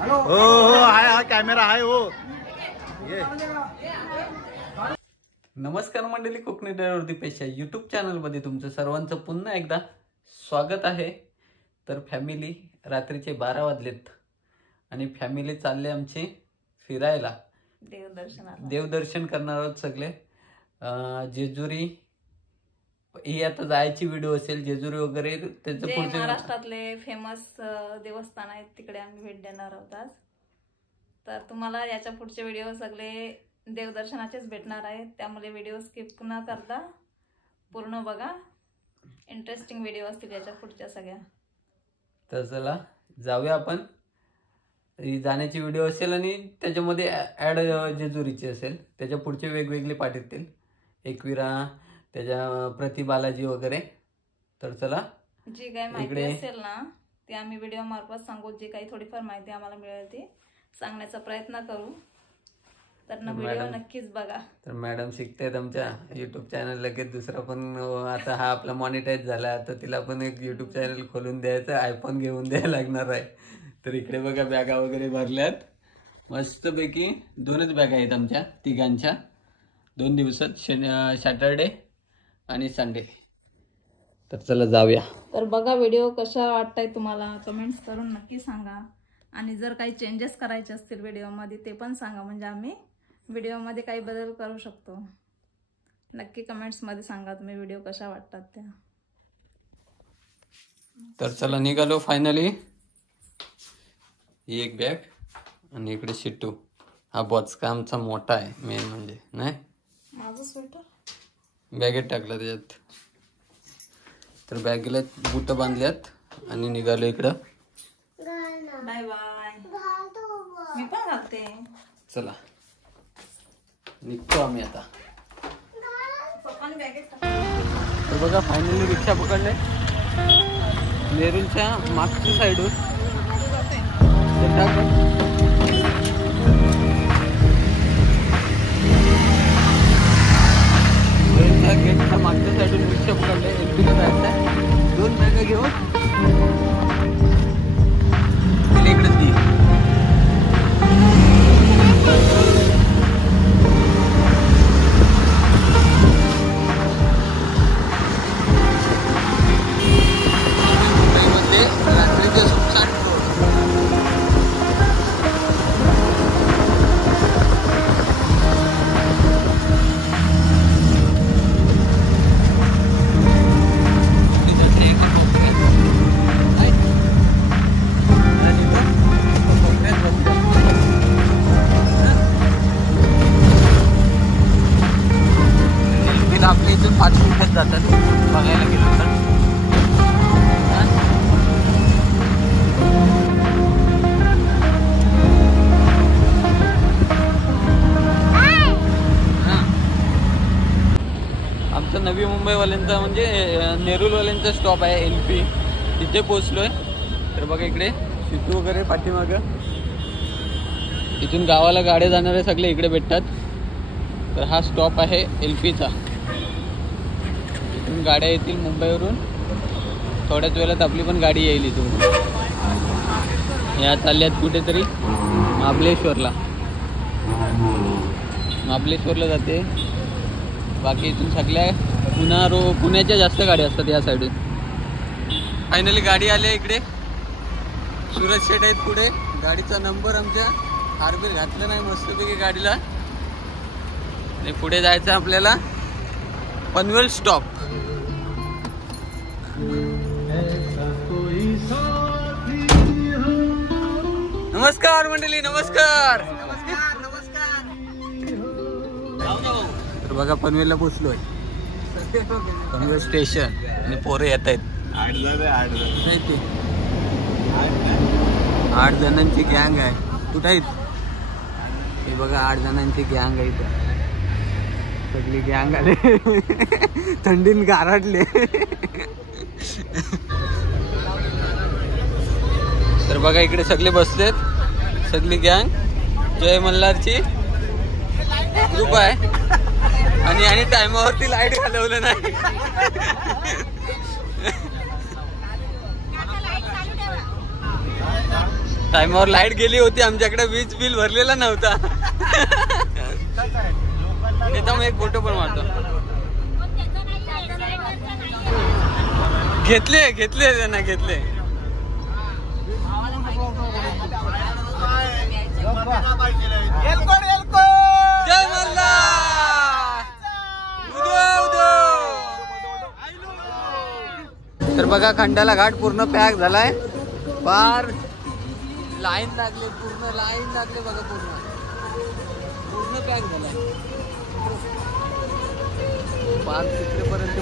हो हो आहे, हा कॅमेरा आहे हो. नमस्कार मंडळी, कोकणी ड्रायव्हर दीपेश यूट्यूब चॅनलमध्ये तुमचं सर्वांचं पुन्हा एकदा स्वागत आहे. तर फॅमिली, रात्रीचे 12 वाजलेत आणि फॅमिली चालले आमचे फिरायला, देवदर्शन करणार आहोत सगळे. जेजुरी ही आता जायची व्हिडिओ असेल. जेजुरी वगैरे त्याचं पुढचे महाराष्ट्रातले फेमस देवस्थान आहेत, तिकडे आम्ही भेट देणार आहोत आज. तर तुम्हाला याच्या पुढचे व्हिडिओ सगळे देवदर्शनाचेच भेटणार आहेत, त्यामुळे व्हिडिओ स्किप न करता पूर्ण बघा. इंटरेस्टिंग व्हिडिओ असतील याच्या पुढच्या सगळ्या. तर चला जाऊया आपण. जाण्याची व्हिडिओ असेल आणि त्याच्यामध्ये ॲड जेजुरीची असेल, त्याच्या पुढचे वेगवेगळे पाठ येतील, एकविरा, त्याच्या प्रति बालाजी वगैरे. तर चला, जी काही माहिती असेल ना ती आम्ही व्हिडिओ मार्फत सांगू. जी काही थोडीफार माहिती आम्हाला मिळेल ती सांगण्याचा प्रयत्न करू. तर व्हिडिओ नक्कीच बघा. तर मॅडम शिकतायत आमच्या युट्यूब चॅनल. लगेच दुसरा पण आता हा आपला मॉनिटाईज झाला, तर तिला पण एक युट्यूब चॅनल खोलून द्यायचं, आयफोन घेऊन द्यायला लागणार आहे. तर इकडे बघा बॅगा वगैरे भरल्यात मस्तपैकी. 2च बॅगा आहेत आमच्या तिघांच्या, 2 दिवसात, सॅटरडे आणि संडे. तर चला जाऊया. तर बघा व्हिडिओ कशा वाटताय तुम्हाला, कमेंट्स करून नक्की सांगा. आणि जर काही चेंजेस करायचे असतील व्हिडिओमध्ये ते पण सांगा, म्हणजे आम्ही व्हिडिओमध्ये काही बदल करू शकतो. नक्की कमेंट्समध्ये सांगा तुम्ही व्हिडिओ कशा वाटतात त्या. तर चला निघालो फायनली. ही एक बॅग आणि इकडे शिट्टू. हा बॉक्स आमचा मोठा आहे मेन म्हणजे, नाही माझं स्वेटर बॅगेत टाकलं त्याच्यात. तर बॅगेला बूट बांधल्यात आणि निघालो इकडं. Bye bye. मी पण घालते. चला निघतो आम्ही आता. तर बघा फायनली रिक्षा पकडले नेरूलच्या मागच्या साईडवर. गेटच्या मागच्या साईडून रिक्षा पकडले. एलपीला जायचं, 2 बॅगा घेऊन इकडेच दी. मुंबईमध्ये रात्रीचे सुनसान रोड. आपल्या इथून 5 मिनिटात जातात बघायला गेलं तर. आमचं नवी मुंबईवाल्यांचा म्हणजे नेरूलवाल्यांचा स्टॉप आहे LP, तिथे पोहोचलोय. तर बघा इकडे सिद्धू वगैरे पाठीमागं. इथून गावाला गाड्या जाणारे सगळे इकडे भेटतात. तर हा स्टॉप आहे LPचा. इथून गाड्या येतील मुंबईवरून. थोड्याच वेळात आपली पण गाडी येईल इथून. या चालल्यात कुठेतरी महाबळेश्वरला. महाबळेश्वरला जाते. बाकी इथून सगळ्या पुण्याच्या जास्त गाड्या असतात या साईडून. फायनली गाडी आली इकडे. सूरज शेट आहेत पुढे. गाडीचा नंबर आमच्या हार्बिर घातलं नाही मस्तपैकी गाडीला. आणि पुढे जायचं आपल्याला पनवेल स्टॉप. नमस्कार मंडळी, नमस्कार. तर बघा पनवेलला पोचलोय. पनवेल स्टेशन आणि पोरं येत आहेत. 8 जणांची गँग आहे. कुठं आहेत हे बघा, 8 जणांची गँग आहे इथं. सगळी गँग आले. थंडीन गारडले. तर बघा इकडे सगळे बसलेत, सगळी गँग. जय मल्हारची ग्रुप आहे. आणि टायमावरती लाईट घालवलं नाही. टाइमावर लाईट गेली होती आमच्याकडे, वीज बिल भरलेला नव्हता. मग एक फोटो पण मारतो. घेतले त्यांना घेतले. जय मल्हार. तर बघा खंडाला घाट पूर्ण पॅक झालाय. बार लाईन लागले, पूर्ण लाईन लागले बघा. पूर्ण पॅक झालाय. बार तिकडेपर्यंत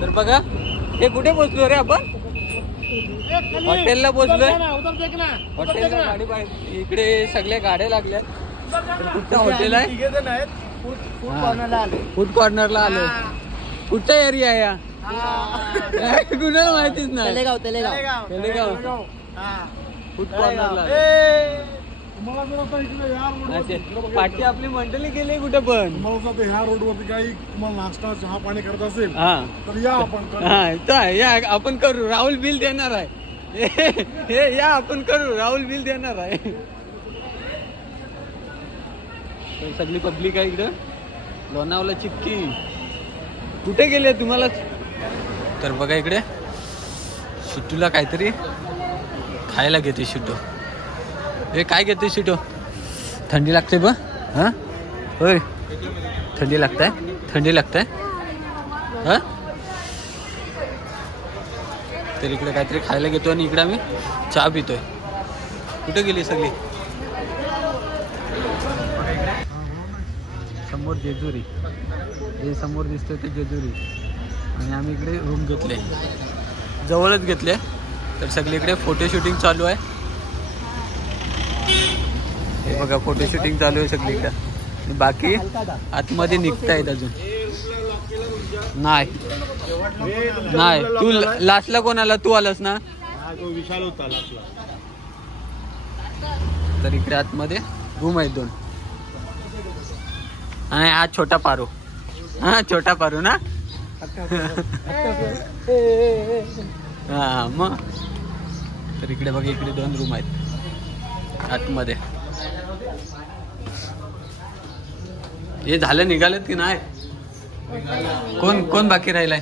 तर बघा हे कुठे पोहोचलो रे आपण? हॉटेलला पोहोचलोय. हॉटेलला गाडी पाहिजे. इकडे सगळ्या गाड्या लागल्या. कुठचं हॉटेल आहे? फूड कॉर्नरला आलो. कुठचा एरिया आहे या? कुणाला माहितीच नाही. तलेगाव फूड कॉर्नरला. पाठी आपली मंडळी गेली कुठे पण. ह्या रोड वरती काही तुम्हाला नाश्ता चहा पाणी करत असेल तर या आपण करू. राहुल बिल देणार आहे. हे या आपण करू. राहुल बिल देणार आहे. सगळी पब्लिक आहे इकडं. लोणावळा चिक्की कुठे गेले तुम्हाला? तर बघा इकडे शिट्टूला काहीतरी खायला घेते शिट्टू. हे काय घेते शिटो? थंडी लागते बा. हा होय थंडी लागताय. हा तर इकडे काहीतरी खायला घेतो आणि इकडे आम्ही चहा पितोय. कुठे गेली सगळी? समोर जेजुरी. जे समोर दिसतोय ते जेजुरी. आणि आम्ही इकडे रूम घेतले, जवळच घेतले. तर सगळीकडे फोटो शूटिंग चालू आहे. हे बघा फोटो शूटिंग चालू आहे सगळीकडे. बाकी आतमध्ये निघतायत अजून. नाही तू लास्टला कोण आला? तू आलास ना. विशाल होता लास्टला. तर इकडे आतमध्ये रूम आहेत 2. आणि हा छोटा पारू. हा छोटा पारू ना. हा मग. तर इकडे बघा इकडे 2 रूम आहेत आतमध्ये. हे झालं निघालेत की नाही? कोण बाकी राहिलाय?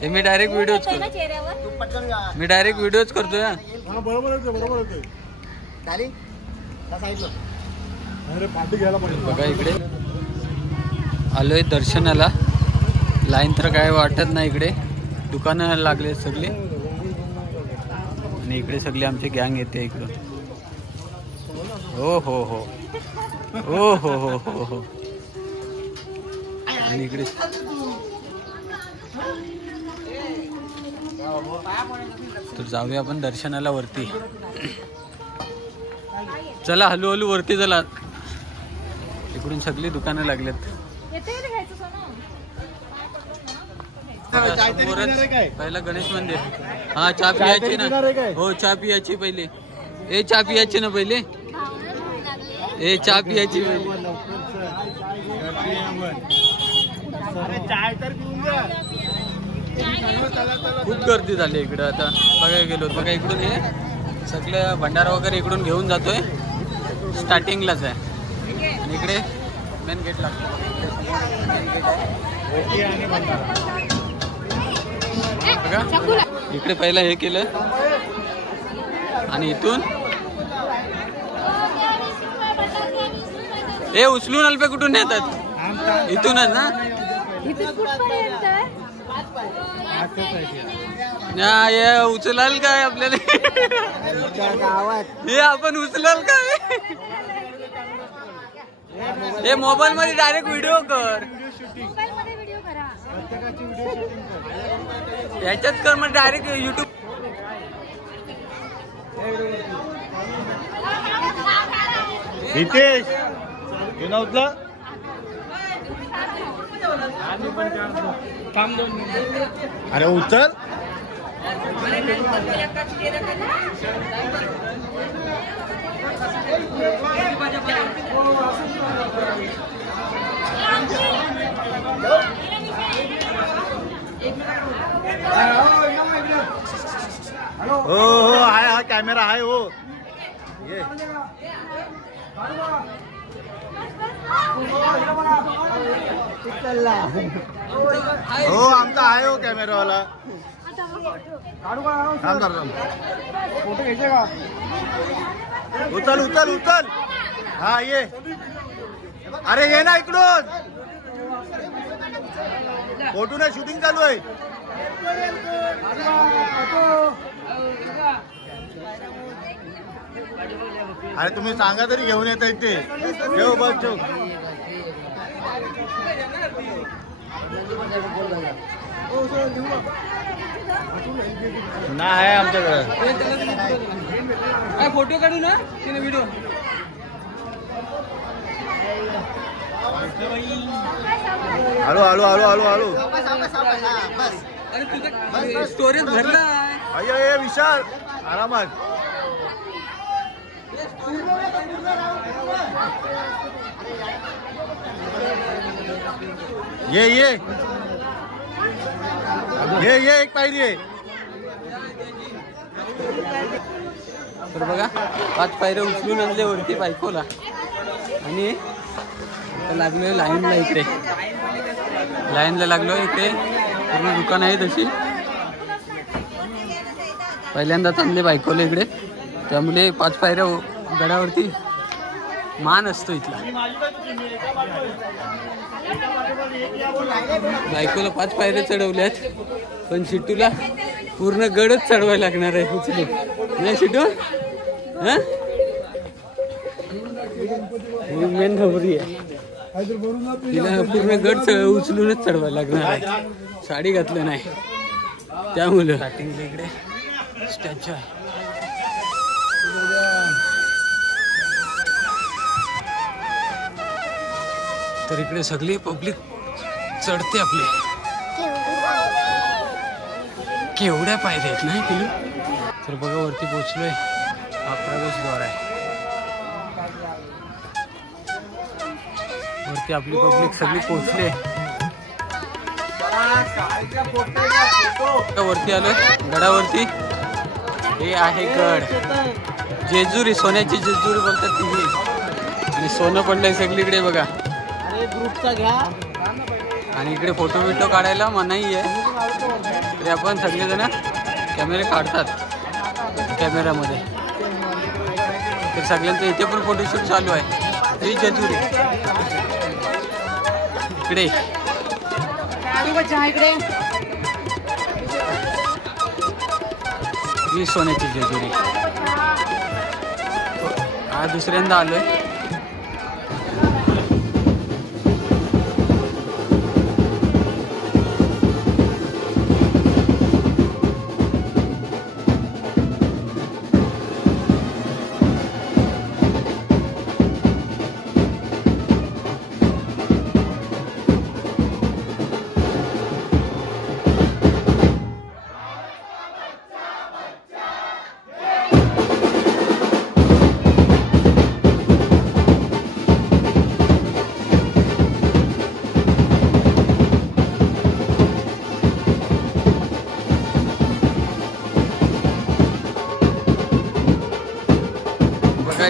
हे मी डायरेक्ट व्हिडिओच करतो. करतोय. बघा इकडे आलोय दर्शनाला. लाईन तर काय वाटत नाही. इकडे दुकानं लागले सगळे. आणि इकडे सगळे आमचे गँग येते इकडं. हो हो हो हो हो हो हो हो. आणि इकडे तर जाऊया आपण दर्शनाला वरती. चला हळूहळू वरती चला. इकडून सगळी दुकानं लागलेत. पहिला गणेश मंदिर. हा चहा पियाची ना. हो चहा पियाची पहिले. ए चहा पियाची ना पहिले. ए चहा पियाची पहिले. खूप गर्दी झाली इकडं. आता बघायला गेलो. बघा इकडून हे सगळं भंडारा वगैरे इकडून घेऊन जातोय. स्टार्टिंगलाच आहे. आणि इकडे मेन गेट लागतो. बघा इकडे पहिला हे केलं आणि इथून हे उचलून अल्पे कुठून नेतात? इथूनच ना. हे उचलाल काय आपल्याला? हे आपण उचलाल काय? हे मोबाईल मध्ये डायरेक्ट व्हिडिओ कर. याच्यात कर मग डायरेक्ट युट्यूब. हितेश नव्हतं. अरे उचल. हो आहे हा कॅमेरा आहे हो ये हो आमचा आहे हो कॅमेरावाला फोटो घ्यायचे का? उचल उचल उचल हा ये अरे ये ना इकडून फोटो ना शूटिंग चालू आहे अरे तुम्ही सांगा तरी घेऊन येता इथे ठेव बस ठेव नाही आहे आमच्याकडे फोटो काढू ना तिने व्हिडिओ हळू हळू हळू हळू हळू अरे तुझं स्टोरेज भरला अय्या विशाल आरामात ये एक पायरी आहे तर बघा 5 पायऱ्या उचलून आणले वरती बायकोला आणि लागलोय लाईनला इकडे लाईनला लागलो इकडे पूर्ण दुकान आहे तशी पहिल्यांदाच आणले बायकोला इकडे त्यामुळे 5 पायऱ्या गडावरती मान असतो इथला बायकोला 5 पायऱ्या चढवल्यात पण शिटूला पूर्ण गडच चढवायला लागणार आहे उचलून नाही शिटू हा मेन खबरी आहे तिला पूर्ण गड उचलूनच चढवायला लागणार आहे साडी घातलं नाही त्यामुळं स्टार्टिंगला इकडे स्टॅच्यू आहे तर इकडे सगळी पब्लिक चढते आपले केवढ्या पायऱ्या आहेत नाही पिलू तर बघा वरती पोहोचलोय हा प्रवेशद्वार आहे वरती आपली पब्लिक सगळी पोहोचली वरती आलोय गडावरती हे आहे गड जेजुरी सोन्याची जेजुरी बोलतात ती आणि सोनं पडलंय सगळीकडे बघा ग्रुपचा घ्या आणि इकडे फोटो बिटो काढायला मनाई आहे तरी आपण सगळेजण कॅमेरे काढतात कॅमेरामध्ये तर सगळ्यांचं इथे पण फोटोशूट चालू आहे ही जेजुरी इकडे ही सोन्याची जेजुरी हा दुसऱ्यांदा आलोय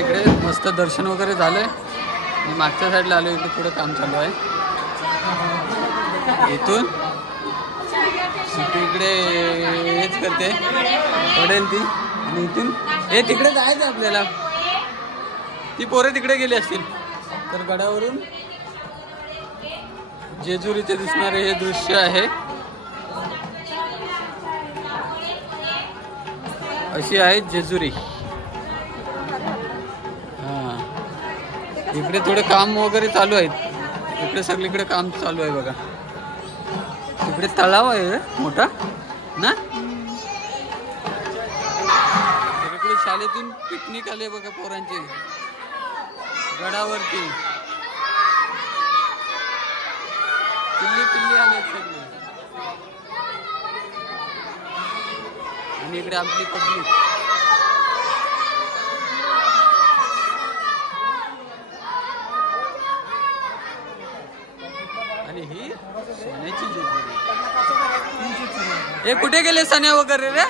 इकडे मस्त दर्शन वगैरे झालंय मी मागच्या साईडला आलो इकडे थोडं काम चालू आहे इथून इकडे हेच करते पडेल ती आणि इथून हे तिकडे जायचं आपल्याला ती पोरे तिकडे गेली असतील तर गडावरून जेजुरीचे दिसणारे हे दृश्य आहे अशी आहे जेजुरी इकडे थोडं काम वगैरे चालू आहे इकडे सगळीकडे काम चालू आहे बघा इकडे तलाव आहे मोठा ना इकडे शाळेतून पिकनिक आले बघा पोरांचे गडावरती पिल्ली आले सगळे आणि इकडे आपली पब्लिक आणि ही सोन्याची जेजुरी हे कुठे गेले सण्या वगैरे रे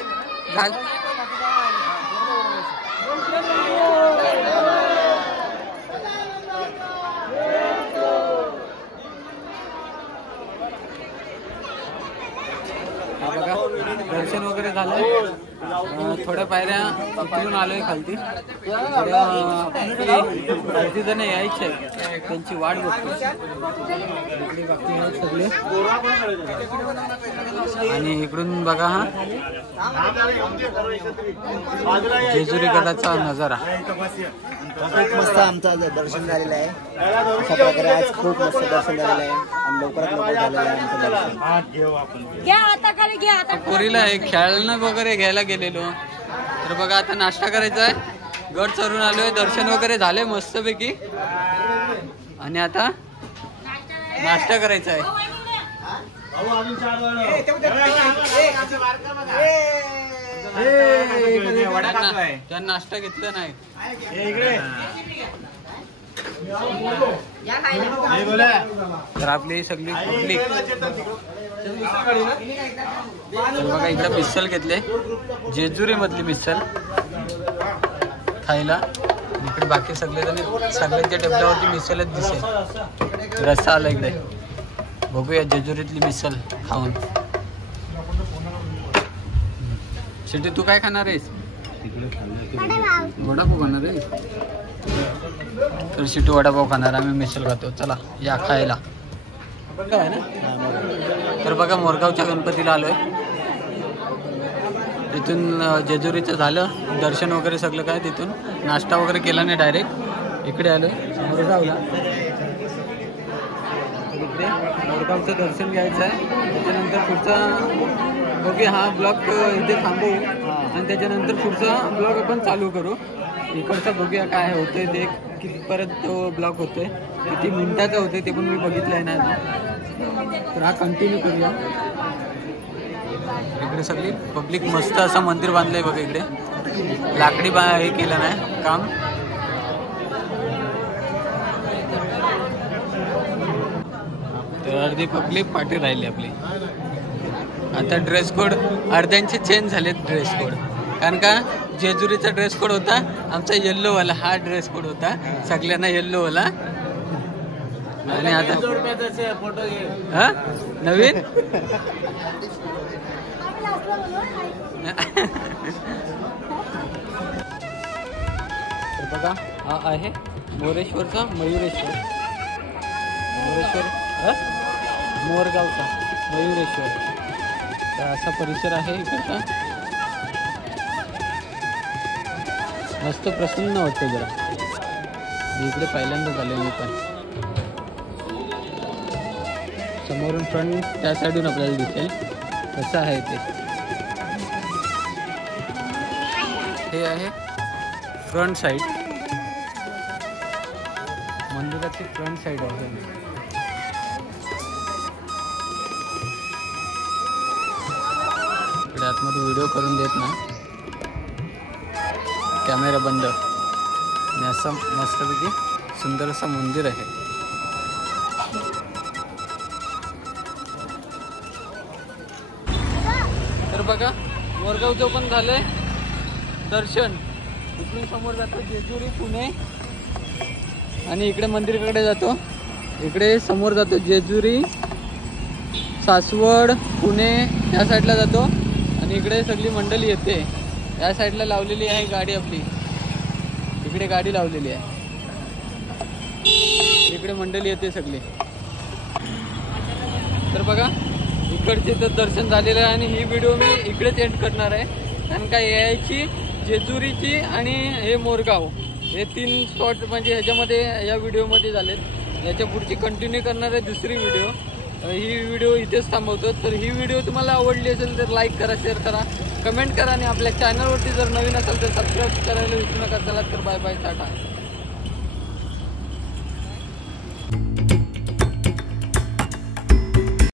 दर्शन वगैरे झालंय. थोड्या पायऱ्या उतरून आलोय खालती. खालती जण यायचे त्यांची वाट बघतो सगळे. आणि इकडून बघा हा जेजुरी गडाचा नजारा. खूप मस्त आमचं दर्शन झालेलं आहे. अशा प्रकारे आज खूप मस्त दर्शन झालेलं आहे आणि लवकरात लवकर झालेलं आहे आमचं दर्शन. पोरीला खेळणं वगैरे घ्यायला गेलेलो. तर बघा आता नाश्ता करायचा आहे. गड चढून आलोय. दर्शन वगैरे झाले मस्तपैकी. आणि आता नाश्ता करायचा आहे. त्या नाश्ता घेतला नाही. तर आपली सगळी पब्लिक. तर बघा इकडे मिसल घेतले. जेजुरी मधली मिसल खायला. इकडे बाकी सगळ्यांच्या टेबलावरती मिसलच दिसेल. रस्सा आला इकडे. बघूया जेजुरीतली मिसल खाऊन. शेटी तू काय खाणार आहेस? वडापाव खाणार आहेस? तर शेटी वडापाव खाणार. आम्ही मिसल खातो. चला या खायला. आहे ना. तर बघा मोरगावच्या गणपतीला आलोय. तिथून जेजुरीचं झालं दर्शन वगैरे सगळं काय. तिथून नाश्ता वगैरे केला नाही. डायरेक्ट इकडे आलोय मोरगावला. इकडे मोरगावचं दर्शन घ्यायचं आहे. त्याच्यानंतर पुढचा बघूया. हा ब्लॉग इथे थांबवू आणि त्याच्यानंतर पुढचा ब्लॉग आपण चालू करू. इकडचा बघूया काय होतंय ते. कितीपर्यंत तो ब्लॉग होतोय. किती मिनिटाचा होतोय ते पण मी बघितलं आहे ना. तर हा कंटिन्यू करूया. इकडे सगळी पब्लिक मस्त असं मंदिर बांधलंय बघा. इकडे लाकडी हे केलं नाही काम. तर अर्धी पब्लिक पाठी राहिली आपली. आता ड्रेस कोड अर्ध्यांचे चेंज झालेत ड्रेस कोड. कारण का जेजुरीचा ड्रेस कोड होता आमचा येल्लोवाला. हा ड्रेस कोड होता सगळ्यांना येल्लोवाला. आणि आता हा नवीन तर बघा हा आहे मोरेश्वरचा मयुरेश्वर. मोरगावचा मयुरेश्वर. तर असा परिसर आहे इकडचा. मस्त प्रसन्न वाटतं जरा. इकडे पहिल्यांदाच आले मी पण. समोरून फ्रंट त्या साईडून आपल्याला दिसेल कसं आहे ते. हे आहे फ्रंट साईड. मंदिराची फ्रंट साईड आहे. इकडे आतमध्ये व्हिडिओ करून देत ना. कॅमेरा बंद. आणि असं मस्तपैकी सुंदर असं मंदिर आहे. तर बघा मोरगावचं पण झालंय दर्शन. इकडून समोर जातो जेजुरी पुणे. आणि इकडे मंदिराकडे जातो. इकडे समोर जातो जेजुरी सासवड पुणे त्या साईडला जातो. आणि इकडे सगळी मंडळी येते. या साईडला लावलेली आहे गाडी आपली. इकडे गाडी लावलेली आहे. इकडे मंडळी येते सगळी. तर बघा इकडचे तर दर्शन झालेलं आहे. आणि ही व्हिडिओ मी इकडेच एंड करणार आहे. कारण का यायची जेजुरीची आणि हे मोरगाव हे 3 स्पॉट म्हणजे ह्याच्यामध्ये या व्हिडिओमध्ये झालेत. याच्या पुढची कंटिन्यू करणार आहे दुसरी व्हिडिओ. ही व्हिडिओ इथेच थांबवतो. तर ही व्हिडिओ तुम्हाला आवडली असेल तर लाईक करा, शेअर करा, कमेंट करा. आणि आपल्या चॅनलवरती जर नवीन असेल तर सबस्क्राईब करायला विसरू नका. चला तर बाय बाय, टाटा.